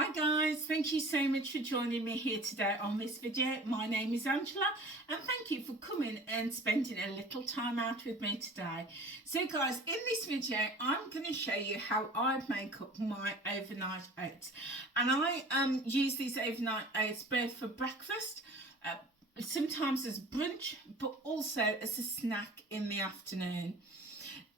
Hi guys, thank you so much for joining me here today on this video. My name is Angela and thank you for coming and spending a little time out with me today. So guys, in this video I'm going to show you how I make up my overnight oats, and I use these overnight oats both for breakfast, sometimes as brunch, but also as a snack in the afternoon.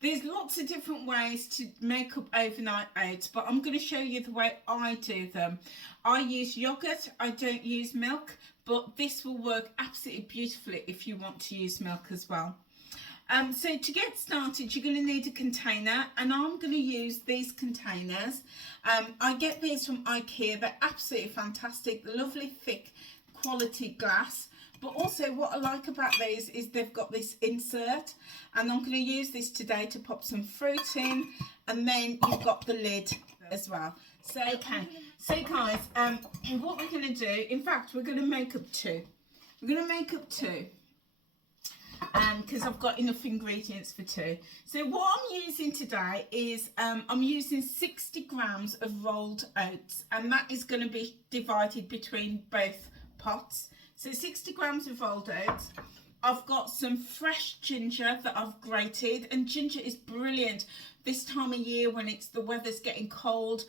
There's lots of different ways to make up overnight oats, but I'm going to show you the way I do them. I use yogurt, I don't use milk, but this will work absolutely beautifully if you want to use milk as well. So to get started, you're going to need a container, and I'm going to use these containers. I get these from IKEA. They're absolutely fantastic, lovely thick quality glass. But also what I like about these is they've got this insert, and I'm going to use this today to pop some fruit in, and then you've got the lid as well. So guys, what we're going to do, in fact we're going to make up two. We're going to make up two because I've got enough ingredients for two. So what I'm using today is I'm using 60 grams of rolled oats, and that is going to be divided between both pots. So 60 grams of rolled oats. I've got some fresh ginger that I've grated, and ginger is brilliant this time of year when the weather's getting cold.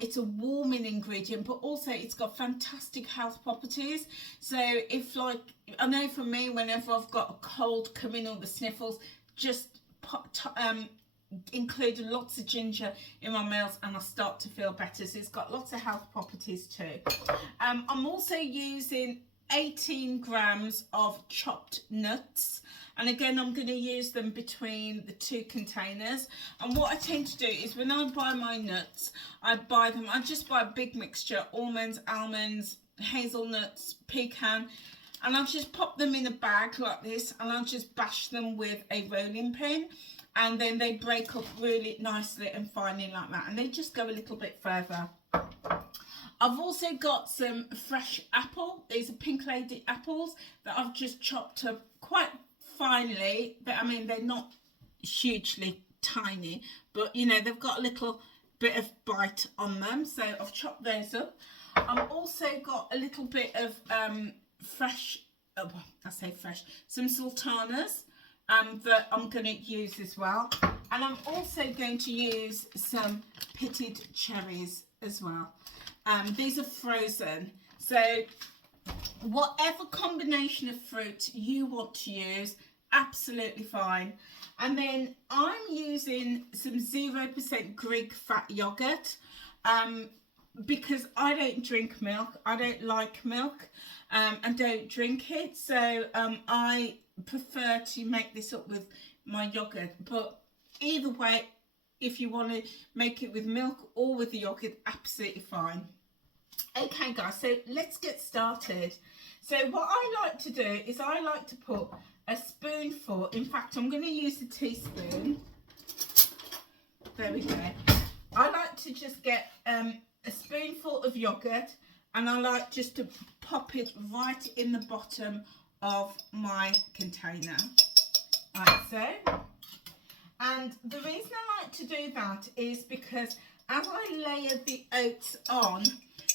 It's a warming ingredient, but also it's got fantastic health properties. So if, like, I know for me, whenever I've got a cold coming or the sniffles, just include lots of ginger in my meals and I start to feel better. So it's got lots of health properties too. I'm also using 18 grams of chopped nuts, and again I'm going to use them between the two containers. And what I tend to do is when I buy my nuts, I just buy a big mixture: almonds, almonds, hazelnuts, pecan, and I'll just pop them in a bag like this, and I'll just bash them with a rolling pin, and then they break up really nicely and finely like that, and they just go a little bit further. I've also got some fresh apple. These are Pink Lady apples that I've just chopped up quite finely. I mean, they're not hugely tiny, but you know, they've got a little bit of bite on them. So I've chopped those up. I've also got a little bit of some sultanas that I'm going to use as well. And I'm also going to use some pitted cherries as well. These are frozen, so whatever combination of fruit you want to use, absolutely fine. And then I'm using some 0% Greek fat yogurt because I don't drink milk. I don't like milk and don't drink it, so I prefer to make this up with my yogurt. But either way, if you want to make it with milk or with the yogurt, absolutely fine. Okay guys, so let's get started. So what I like to do is I like to put a spoonful, in fact I'm going to use a teaspoon. There we go. I like to just get a spoonful of yogurt, and I like just to pop it right in the bottom of my container, like so. And the reason I like to do that is because as I layer the oats on,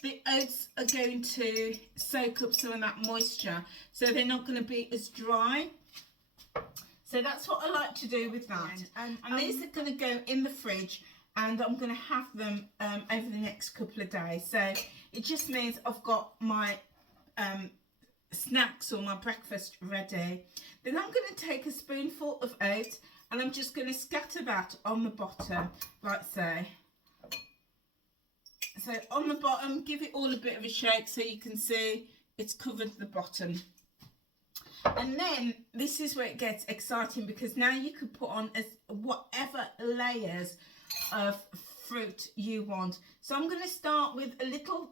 the oats are going to soak up some of that moisture, so they're not going to be as dry. So that's what I like to do with that. And these are going to go in the fridge, and I'm going to have them over the next couple of days. So it just means I've got my snacks or my breakfast ready. Then I'm going to take a spoonful of oats, and I'm just going to scatter that on the bottom, like so. So on the bottom, give it all a bit of a shake so you can see it's covered the bottom. And then this is where it gets exciting, because now you could put on whatever layers of fruit you want. So I'm going to start with a little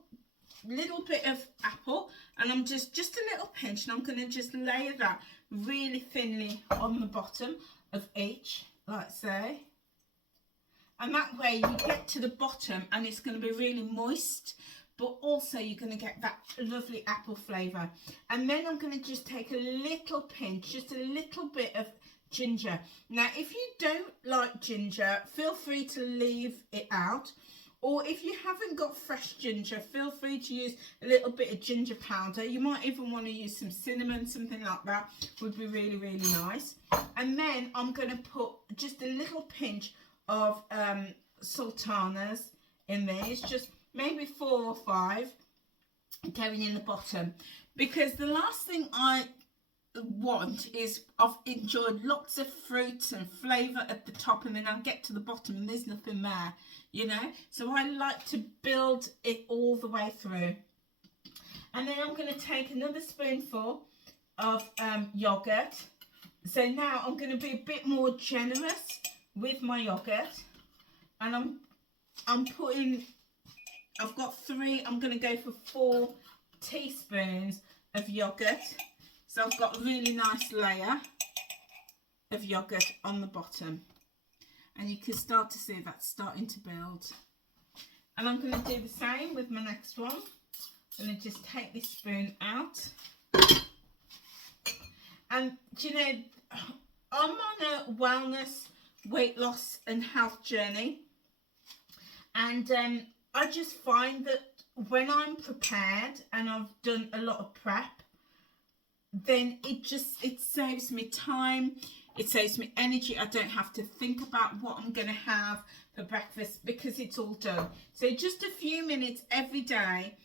bit of apple, and I'm just a little pinch, and I'm going to just layer that really thinly on the bottom of each, like so. And that way you get to the bottom and it's going to be really moist, but also you're going to get that lovely apple flavour. And then I'm going to just take a little pinch, just a little bit of ginger. Now if you don't like ginger, feel free to leave it out, Or if you haven't got fresh ginger, feel free to use a little bit of ginger powder. You might even want to use some cinnamon, something like that would be really, really nice. And then I'm going to put just a little pinch of sultanas in there. It's just maybe 4 or 5 going in the bottom. Because the last thing I want is, I've enjoyed lots of fruits and flavour at the top, and then I'll get to the bottom and there's nothing there, you know. So I like to build it all the way through. And then I'm going to take another spoonful of yogurt. So now I'm going to be a bit more generous with my yogurt, and I'm putting, I've got 3, I'm going to go for 4 teaspoons of yogurt. So I've got a really nice layer of yogurt on the bottom, and you can start to see that's starting to build. And I'm going to do the same with my next one. I'm going to just take this spoon out. And do you know, I'm on a wellness, weight loss and health journey, and I just find that when I'm prepared and I've done a lot of prep, then it saves me time, it saves me energy. I don't have to think about what I'm going to have for breakfast because it's all done. So just a few minutes every day,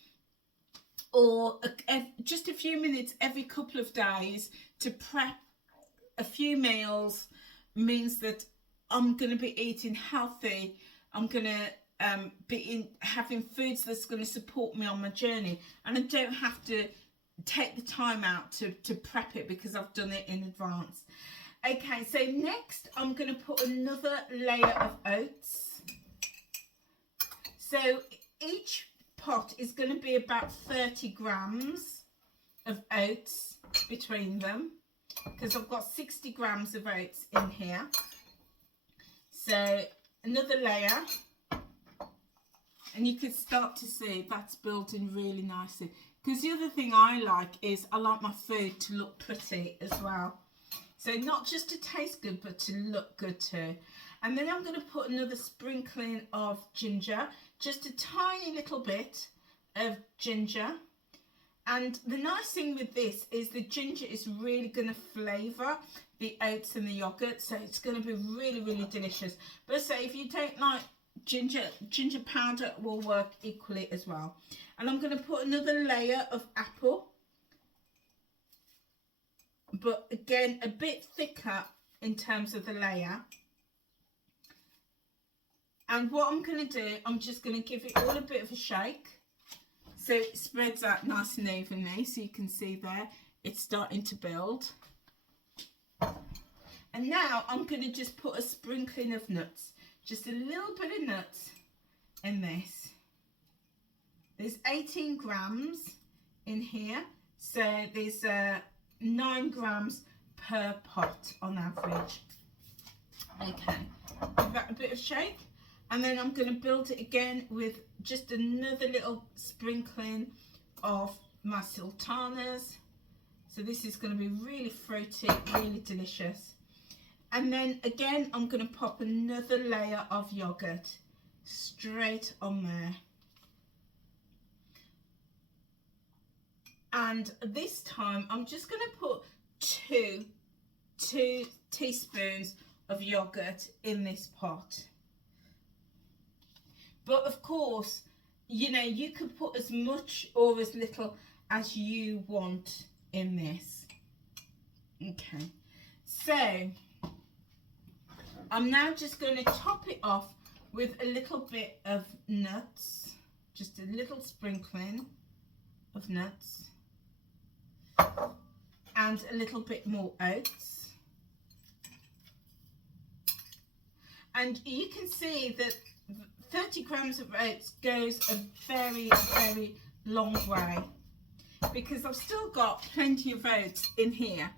or just a few minutes every couple of days to prep a few meals means that I'm going to be eating healthy. I'm going to be having foods that's going to support me on my journey, and I don't have to take the time out to prep it because I've done it in advance. Okay, so next I'm going to put another layer of oats. So each pot is going to be about 30 grams of oats between them, because I've got 60 grams of oats in here. So another layer, and you can start to see that's building really nicely. Because the other thing I like is I like my food to look pretty as well. So not just to taste good, but to look good too. And then I'm going to put another sprinkling of ginger, just a tiny little bit of ginger. And the nice thing with this is the ginger is really going to flavour the oats and the yogurt. So it's going to be really, really delicious. But say if you don't like ginger powder will work equally as well. And I'm going to put another layer of apple, but again a bit thicker in terms of the layer. And what I'm going to do, I'm just going to give it all a bit of a shake so it spreads out nice and evenly. So you can see there it's starting to build. And now I'm going to just put a sprinkling of nuts, just a little bit of nuts in this. There's 18 grams in here, so there's 9 grams per pot on average. Okay, give that a bit of shake, and then I'm going to build it again with just another little sprinkling of my sultanas. So this is going to be really fruity, really delicious. And then again, I'm going to pop another layer of yogurt straight on there. And this time I'm just going to put two teaspoons of yogurt in this pot. But of course, you know, you can put as much or as little as you want in this. Okay, so I'm now just going to top it off with a little bit of nuts, just a little sprinkling of nuts, and a little bit more oats. And you can see that 30 grams of oats goes a very, very long way, because I've still got plenty of oats in here,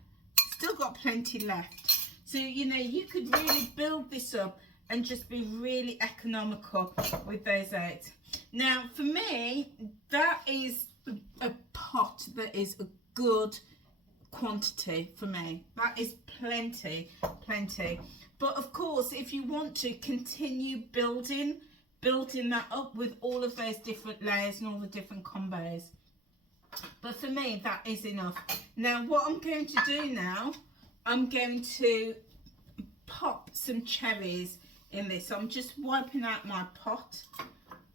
still got plenty left. So, you know, you could really build this up and just be really economical with those oats. Now, for me, that is a pot that is a good quantity for me. That is plenty. But of course, if you want to continue building building that up with all of those different layers and all the different combos. But for me, that is enough. Now, what I'm going to do now, I'm going to pop some cherries in this. So I'm just wiping out my pot,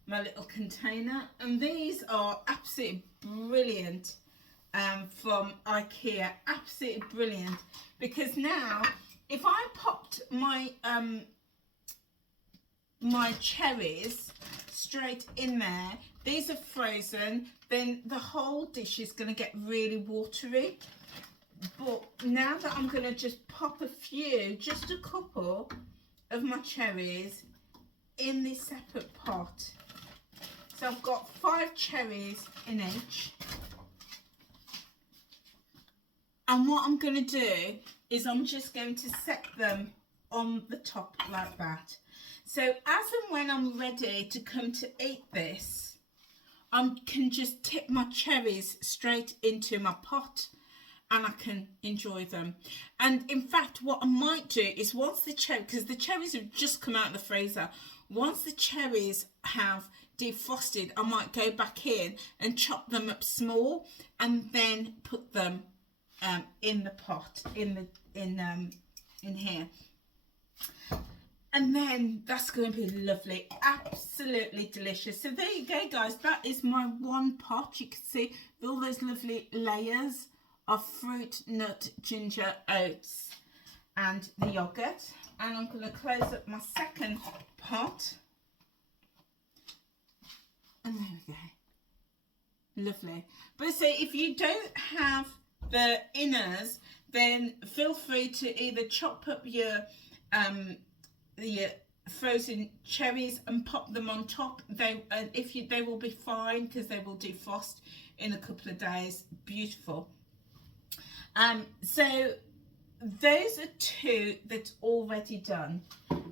my little container, and these are absolutely brilliant from IKEA. Absolutely brilliant, because now if I popped my my cherries straight in there, these are frozen, then the whole dish is going to get really watery. But now that I'm going to just pop a few, just a couple of my cherries in this separate pot. So I've got 5 cherries in each. And what I'm going to do is I'm just going to set them on the top like that. So as and when I'm ready to come to eat this, I can just tip my cherries straight into my pot and I can enjoy them. And in fact, what I might do is once the cherry, because the cherries have just come out of the freezer, once the cherries have defrosted, I might go back in and chop them up small and then put them in the pot, in here. And then that's going to be lovely, absolutely delicious. So there you go, guys. That is my one pot. You can see all those lovely layers of fruit, nut, ginger, oats and the yogurt. And I'm going to close up my second pot. And there we go. Lovely. But see, if you don't have the inners, then feel free to either chop up your the frozen cherries and pop them on top. They will be fine because they will defrost in a couple of days. Beautiful. So those are 2 that's already done.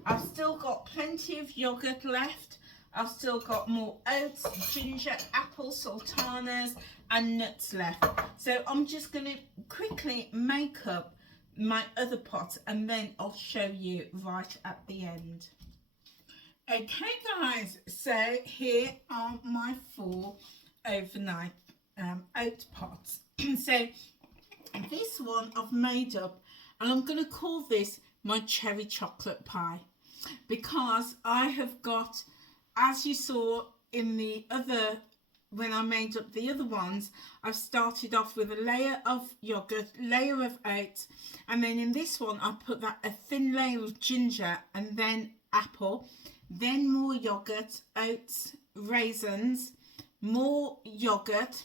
I've still got plenty of yogurt left. I've still got more oats, ginger, apple, sultanas and nuts left. So I'm just going to quickly make up my other pot and then I'll show you right at the end. Okay guys, so here are my 4 overnight oat pots. So this one I've made up and I'm going to call this my cherry chocolate pie, because I have got, as you saw in the other, when I made up the other ones, I've started off with a layer of yogurt, layer of oats, and then in this one I put that a thin layer of ginger and then apple, then more yogurt, oats, raisins, more yogurt,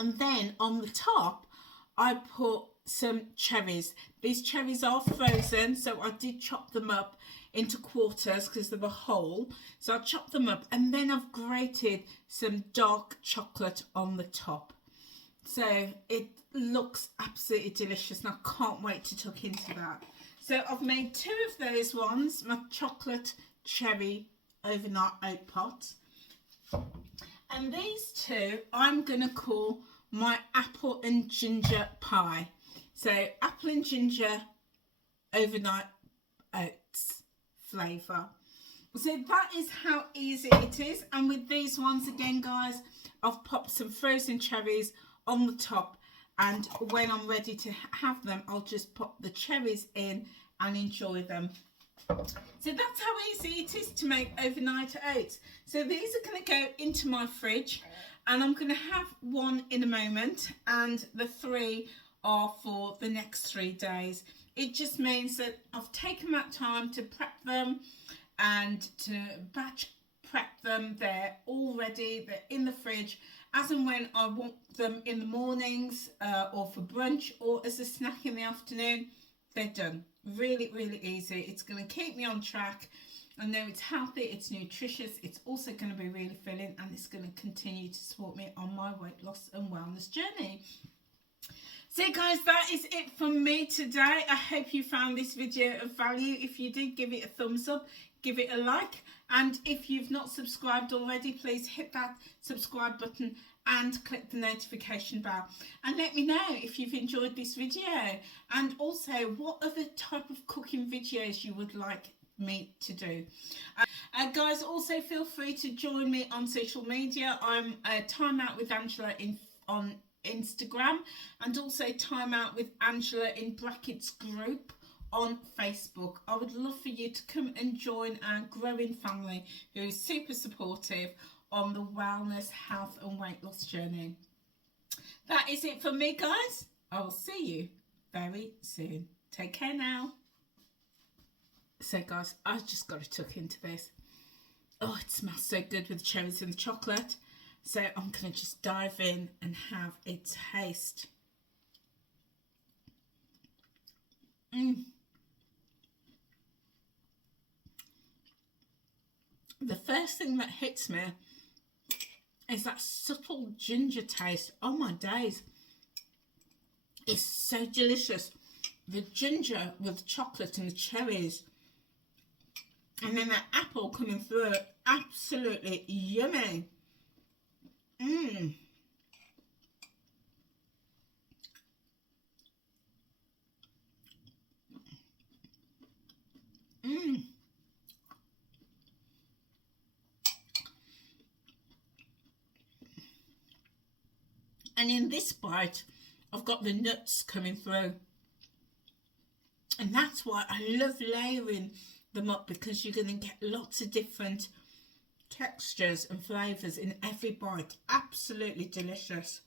and then on the top I put some cherries. These cherries are frozen, so I did chop them up into quarters because they were whole, so I chopped them up, and then I've grated some dark chocolate on the top, so it looks absolutely delicious and I can't wait to tuck into that. So I've made 2 of those ones, my chocolate cherry overnight oat pots, and these 2 I'm going to call my apple and ginger pie. So apple and ginger overnight oats flavour. So that is how easy it is. And with these ones again, guys, I've popped some frozen cherries on the top, and when I'm ready to have them, I'll just pop the cherries in and enjoy them. So that's how easy it is to make overnight oats. So these are going to go into my fridge, and I'm going to have one in a moment, and the 3 are for the next 3 days. It just means that I've taken that time to prep them and to batch prep them. They're all ready, they're in the fridge as and when I want them in the mornings or for brunch or as a snack in the afternoon. They're done. Really, really easy. It's going to keep me on track. I know it's healthy, it's nutritious, it's also going to be really filling, and it's going to continue to support me on my weight loss and wellness journey. So guys, that is it from me today. I hope you found this video of value. If you did, give it a thumbs up, give it a like, and if you've not subscribed already, please hit that subscribe button and click the notification bell, and let me know if you've enjoyed this video, and also what other type of cooking videos you would like me to do. Guys, also feel free to join me on social media. I'm Time Out with Angela on Instagram, and also Time Out with Angela in brackets group on Facebook. I would love for you to come and join our growing family who is super supportive on the wellness, health and weight loss journey. That is it for me, guys. I will see you very soon. Take care now. So guys, I've just got to tuck into this. Oh, it smells so good with the cherries and the chocolate. So I'm going to just dive in and have a taste. The first thing that hits me is that subtle ginger taste. Oh my days. It's so delicious. The ginger with chocolate and the cherries. And then that apple coming through. Absolutely yummy. And in this bite, I've got the nuts coming through. And that's why I love layering them up, because you're going to get lots of different textures and flavours in every bite. Absolutely delicious.